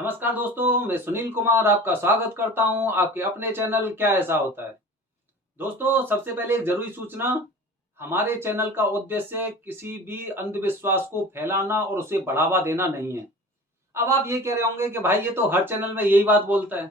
नमस्कार दोस्तों, मैं सुनील कुमार आपका स्वागत करता हूं आपके अपने चैनल क्या ऐसा होता है। दोस्तों, सबसे पहले एक जरूरी सूचना। हमारे चैनल का उद्देश्य किसी भी अंधविश्वास को फैलाना और उसे बढ़ावा देना नहीं है। अब आप ये कह रहे होंगे कि भाई ये तो हर चैनल में यही बात बोलता है।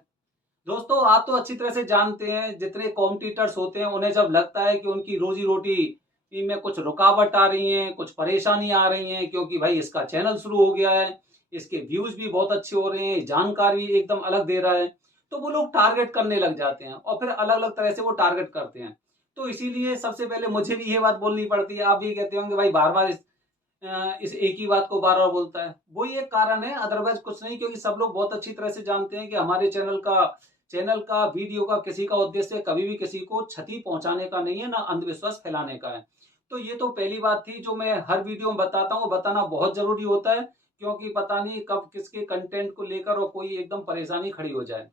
दोस्तों, आप तो अच्छी तरह से जानते हैं, जितने कॉम्पिटिटर्स होते हैं उन्हें जब लगता है कि उनकी रोजी रोटी में कुछ रुकावट आ रही है, कुछ परेशानी आ रही है, क्योंकि भाई इसका चैनल शुरू हो गया है, इसके व्यूज भी बहुत अच्छे हो रहे हैं, जानकारी एकदम अलग दे रहा है, तो वो लोग टारगेट करने लग जाते हैं और फिर अलग अलग तरह से वो टारगेट करते हैं। तो इसीलिए सबसे पहले मुझे भी ये बात बोलनी पड़ती है। आप ये कहते होंगे भाई बार बार इस एक ही बात को बार बार बोलता है। वो ये कारण है, अदरवाइज कुछ नहीं, क्योंकि सब लोग बहुत अच्छी तरह से जानते हैं कि हमारे चैनल का वीडियो का किसी का उद्देश्य कभी भी किसी को क्षति पहुंचाने का नहीं है, ना अंधविश्वास फैलाने का है। तो ये तो पहली बात थी जो मैं हर वीडियो में बताता हूँ, बताना बहुत जरूरी होता है, क्योंकि पता नहीं कब किसके कंटेंट को लेकर और कोई एकदम परेशानी खड़ी हो जाए।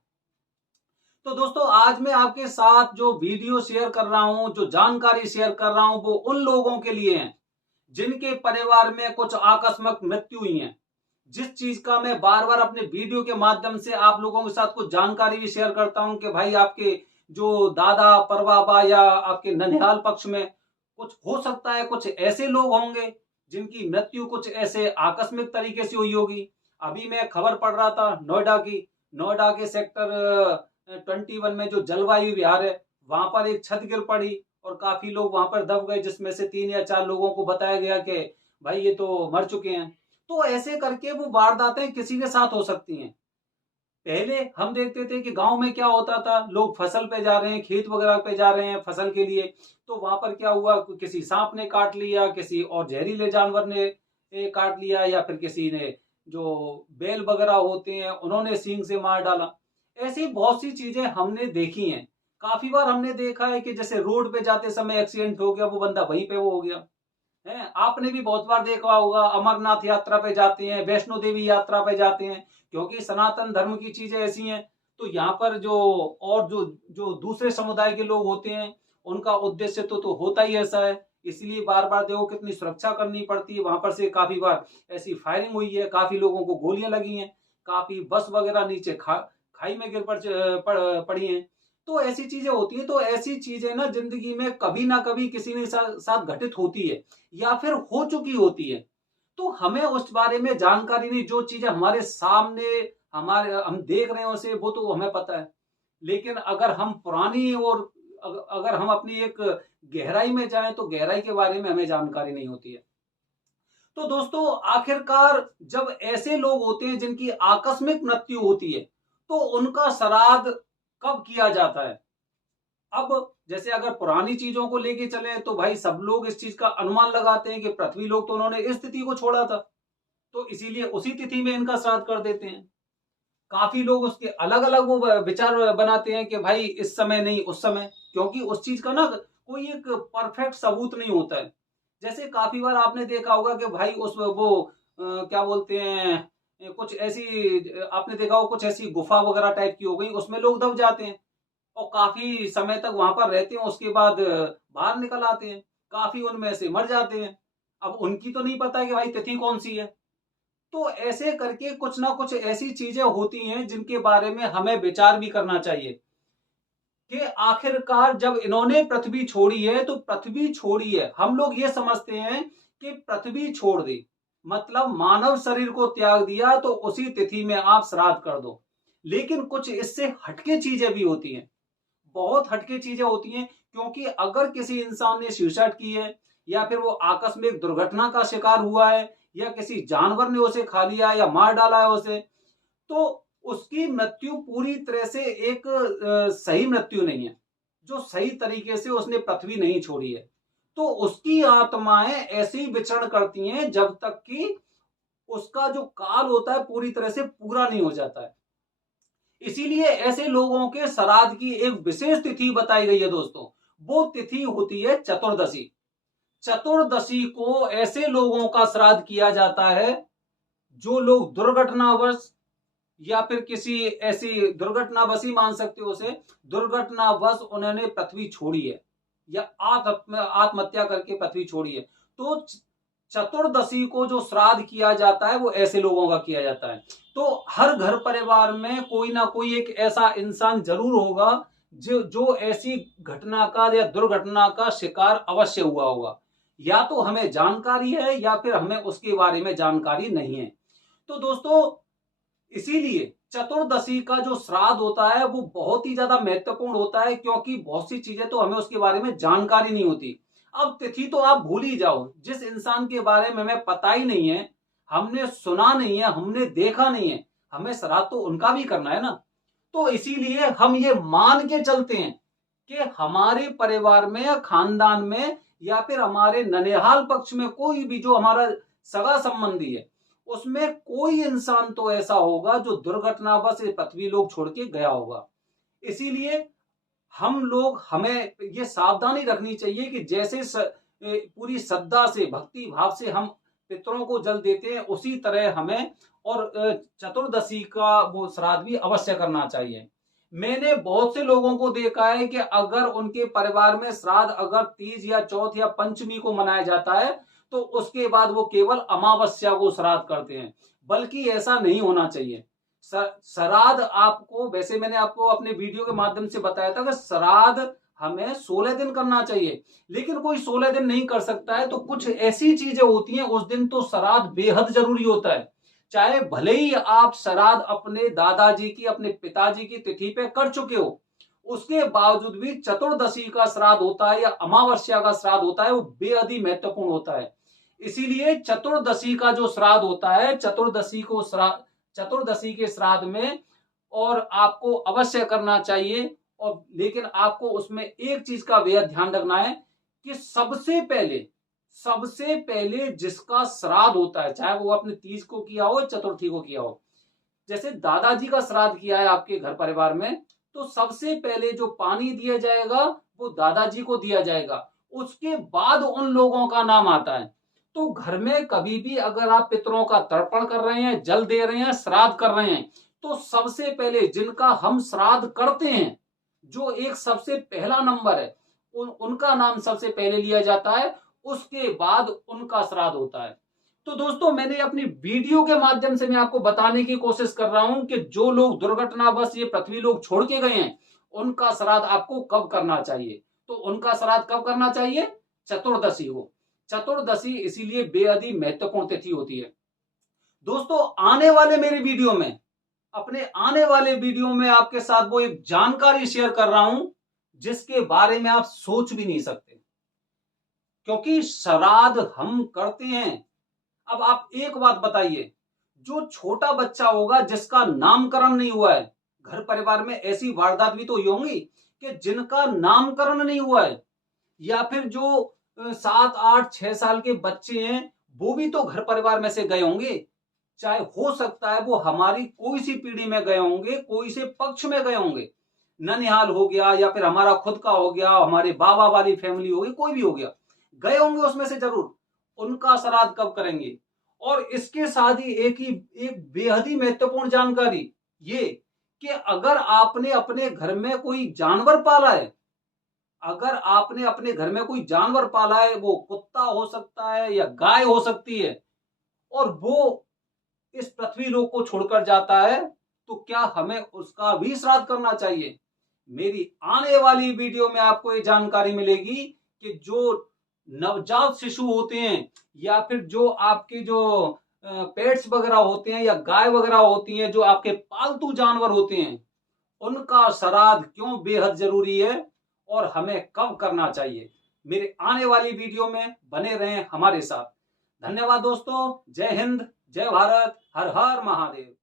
तो दोस्तों, आज मैं आपके साथ जो वीडियो शेयर कर रहा हूं, जो जानकारी शेयर कर रहा हूं, वो उन लोगों के लिए है जिनके परिवार में कुछ आकस्मिक मृत्यु हुई है। जिस चीज का मैं बार बार अपने वीडियो के माध्यम से आप लोगों के साथ कुछ जानकारी भी शेयर करता हूं कि भाई आपके जो दादा परबाबा या आपके ननिहाल पक्ष में कुछ हो सकता है, कुछ ऐसे लोग होंगे जिनकी मृत्यु कुछ ऐसे आकस्मिक तरीके से हुई होगी। अभी मैं खबर पढ़ रहा था नोएडा के सेक्टर 21 में जो जलवायु विहार है, वहां पर एक छत गिर पड़ी और काफी लोग वहां पर दब गए, जिसमें से 3 या 4 लोगों को बताया गया कि भाई ये तो मर चुके हैं। तो ऐसे करके वो वारदातें किसी के साथ हो सकती हैं। पहले हम देखते थे कि गांव में क्या होता था, लोग फसल पे जा रहे हैं, खेत वगैरह पे जा रहे हैं फसल के लिए, तो वहां पर क्या हुआ, किसी सांप ने काट लिया, किसी और जहरीले जानवर ने काट लिया, या फिर किसी ने जो बैल वगैरह होते हैं उन्होंने सींग से मार डाला। ऐसी बहुत सी चीजें हमने देखी हैं। काफी बार हमने देखा है कि जैसे रोड पे जाते समय एक्सीडेंट हो गया, वो बंदा वहीं पे वो हो गया है। आपने भी बहुत बार देखा होगा, अमरनाथ यात्रा पे जाते हैं, वैष्णो देवी यात्रा पे जाते हैं, क्योंकि सनातन धर्म की चीजें ऐसी हैं। तो यहाँ पर जो और जो जो दूसरे समुदाय के लोग होते हैं, उनका उद्देश्य तो होता ही ऐसा है। इसलिए बार बार देखो कितनी सुरक्षा करनी पड़ती है। वहां पर से काफी बार ऐसी फायरिंग हुई है, काफी लोगों को गोलियां लगी हैं, काफी बस वगैरह नीचे खाई में पड़ी हैं। तो ऐसी चीजें होती हैं। तो ऐसी चीजें ना जिंदगी में कभी ना कभी किसी ने साथ घटित होती है या फिर हो चुकी होती है। तो हमें उस बारे में जानकारी नहीं। जो चीजें हमारे सामने हम देख रहे हैं उसे, वो तो हमें पता है। लेकिन अगर हम पुरानी और अगर हम अपनी एक गहराई में जाएं, तो गहराई के बारे में हमें जानकारी नहीं होती है। तो दोस्तों, आखिरकार जब ऐसे लोग होते हैं जिनकी आकस्मिक मृत्यु होती है, तो उनका श्राद्ध कब किया जाता है। अब जैसे अगर पुरानी चीजों को लेके चले, तो भाई सब लोग इस चीज का अनुमान लगाते हैं कि पृथ्वी लोग तो उन्होंने इस तिथि को छोड़ा था, तो इसीलिए उसी तिथि में इनका श्राद्ध कर देते हैं। काफी लोग उसके अलग अलग वो विचार बनाते हैं कि भाई इस समय नहीं उस समय, क्योंकि उस चीज का ना कोई एक परफेक्ट सबूत नहीं होता है। जैसे काफी बार आपने देखा होगा कि भाई उस वो क्या बोलते हैं, कुछ ऐसी आपने देखा हो, कुछ ऐसी गुफा वगैरह टाइप की हो गई, उसमें लोग दब जाते हैं और काफी समय तक वहां पर रहते हैं, उसके बाद बाहर निकल आते हैं। काफी उनमें से मर जाते हैं। अब उनकी तो नहीं पता है कि भाई तिथि कौन सी है। तो ऐसे करके कुछ ना कुछ ऐसी चीजें होती हैं जिनके बारे में हमें विचार भी करना चाहिए कि आखिरकार जब इन्होंने पृथ्वी छोड़ी है, तो पृथ्वी छोड़ी है, हम लोग ये समझते हैं कि पृथ्वी छोड़ दी मतलब मानव शरीर को त्याग दिया, तो उसी तिथि में आप श्राद्ध कर दो। लेकिन कुछ इससे हटके चीजें भी होती हैं, बहुत हटके चीजें होती हैं। क्योंकि अगर किसी इंसान ने सुसाइड की है, या फिर वो आकस्मिक दुर्घटना का शिकार हुआ है, या किसी जानवर ने उसे खा लिया या मार डाला है उसे, तो उसकी मृत्यु पूरी तरह से एक सही मृत्यु नहीं है। जो सही तरीके से उसने पृथ्वी नहीं छोड़ी है, तो उसकी आत्माएं ऐसे ही विचरण करती हैं जब तक कि उसका जो काल होता है पूरी तरह से पूरा नहीं हो जाता है। इसीलिए ऐसे लोगों के श्राद्ध की एक विशेष तिथि बताई गई है दोस्तों। वो तिथि होती है चतुर्दशी। चतुर्दशी को ऐसे लोगों का श्राद्ध किया जाता है जो लोग दुर्घटनावश, या फिर किसी ऐसी दुर्घटनावश ही मान सकते हो उसे, दुर्घटनावश उन्होंने पृथ्वी छोड़ी है, या आत्महत्या करके पृथ्वी छोड़ी है। तो चतुर्दशी को जो श्राद्ध किया जाता है वो ऐसे लोगों का किया जाता है। तो हर घर परिवार में कोई ना कोई एक ऐसा इंसान जरूर होगा जो ऐसी घटना का या दुर्घटना का शिकार अवश्य हुआ होगा। या तो हमें जानकारी है या फिर हमें उसके बारे में जानकारी नहीं है। तो दोस्तों, इसीलिए चतुर्दशी का जो श्राद्ध होता है वो बहुत ही ज्यादा महत्वपूर्ण होता है, क्योंकि बहुत सी चीजें तो हमें उसके बारे में जानकारी नहीं होती। अब तिथि तो आप भूल ही जाओ, जिस इंसान के बारे में हमें पता ही नहीं है, हमने सुना नहीं है, हमने देखा नहीं है, हमें श्राद्ध तो उनका भी करना है ना। तो इसीलिए हम ये मान के चलते हैं कि हमारे परिवार में या खानदान में या फिर हमारे ननिहाल पक्ष में कोई भी जो हमारा सगा संबंधी है, उसमें कोई इंसान तो ऐसा होगा जो दुर्घटनावश पृथ्वी लोक छोड़ के गया होगा। इसीलिए हमें ये सावधानी रखनी चाहिए कि जैसे पूरी श्रद्धा से, भक्ति भाव से हम पितरों को जल देते हैं, उसी तरह हमें और चतुर्दशी का वो श्राद्ध भी अवश्य करना चाहिए। मैंने बहुत से लोगों को देखा है कि अगर उनके परिवार में श्राद्ध अगर तीज या चौथ या पंचमी को मनाया जाता है तो उसके बाद वो केवल अमावस्या को श्राद्ध करते हैं, बल्कि ऐसा नहीं होना चाहिए। श्राद्ध आपको, वैसे मैंने आपको अपने वीडियो के माध्यम से बताया था कि श्राद्ध हमें 16 दिन करना चाहिए, लेकिन कोई 16 दिन नहीं कर सकता है तो कुछ ऐसी चीजें होती हैं उस दिन तो श्राद्ध बेहद जरूरी होता है। चाहे भले ही आप श्राद्ध अपने दादाजी की, अपने पिताजी की तिथि पे कर चुके हो, उसके बावजूद भी चतुर्दशी का श्राद्ध होता है या अमावस्या का श्राद्ध होता है, वो बेहद ही महत्वपूर्ण होता है। इसीलिए चतुर्दशी का जो श्राद्ध होता है, चतुर्दशी के श्राद्ध में और आपको अवश्य करना चाहिए। और लेकिन आपको उसमें एक चीज का बेहद ध्यान रखना है कि सबसे पहले जिसका श्राद्ध होता है, चाहे वो अपने तीज को किया हो, चतुर्थी को किया हो, जैसे दादाजी का श्राद्ध किया है आपके घर परिवार में, तो सबसे पहले जो पानी दिया जाएगा वो दादाजी को दिया जाएगा, उसके बाद उन लोगों का नाम आता है। तो घर में कभी भी अगर आप पितरों का तर्पण कर रहे हैं, जल दे रहे हैं, श्राद्ध कर रहे हैं, तो सबसे पहले जिनका हम श्राद्ध करते हैं, जो एक सबसे पहला नंबर है, उनका नाम सबसे पहले लिया जाता है, उसके बाद उनका श्राद्ध होता है। तो दोस्तों, मैंने अपनी वीडियो के माध्यम से मैं आपको बताने की कोशिश कर रहा हूं कि जो लोग दुर्घटनावश ये पृथ्वी लोग छोड़ के गए हैं, उनका श्राद्ध आपको कब करना चाहिए। तो उनका श्राद्ध कब करना चाहिए? चतुर्दशी को। चतुर्दशी इसीलिए बेहद ही महत्वपूर्ण तिथि होती है। दोस्तों, आने वाले वीडियो में आपके साथ वो एक जानकारी शेयर कर रहा हूं जिसके बारे में आप सोच भी नहीं सकते, क्योंकि श्राद्ध हम करते हैं। अब आप एक बात बताइए, जो छोटा बच्चा होगा जिसका नामकरण नहीं हुआ है, घर परिवार में ऐसी वारदात भी तो हुई होंगी कि जिनका नामकरण नहीं हुआ है, या फिर जो 7, 8, 6 साल के बच्चे हैं वो भी तो घर परिवार में से गए होंगे। चाहे हो सकता है वो हमारी कोई सी पीढ़ी में गए होंगे, कोई से पक्ष में गए होंगे, ननिहाल हो गया या फिर हमारा खुद का हो गया, हमारे बाबा वाली फैमिली होगी, कोई भी हो गया, गए होंगे उसमें से जरूर। उनका श्राद्ध कब करेंगे? और इसके साथ ही एक बेहद ही महत्वपूर्ण जानकारी ये कि अगर आपने अपने घर में कोई जानवर पाला है, वो कुत्ता हो सकता है या गाय हो सकती है, और वो इस पृथ्वी लोक को छोड़कर जाता है, तो क्या हमें उसका भी श्राद्ध करना चाहिए? मेरी आने वाली वीडियो में आपको ये जानकारी मिलेगी कि जो नवजात शिशु होते हैं या फिर जो आपके जो पेट्स वगैरह होते हैं या गाय वगैरह होती हैं, जो आपके पालतू जानवर होते हैं, उनका श्राद्ध क्यों बेहद जरूरी है और हमें कब करना चाहिए। मेरे आने वाली वीडियो में बने रहें हमारे साथ। धन्यवाद दोस्तों। जय हिंद, जय भारत, हर हर महादेव।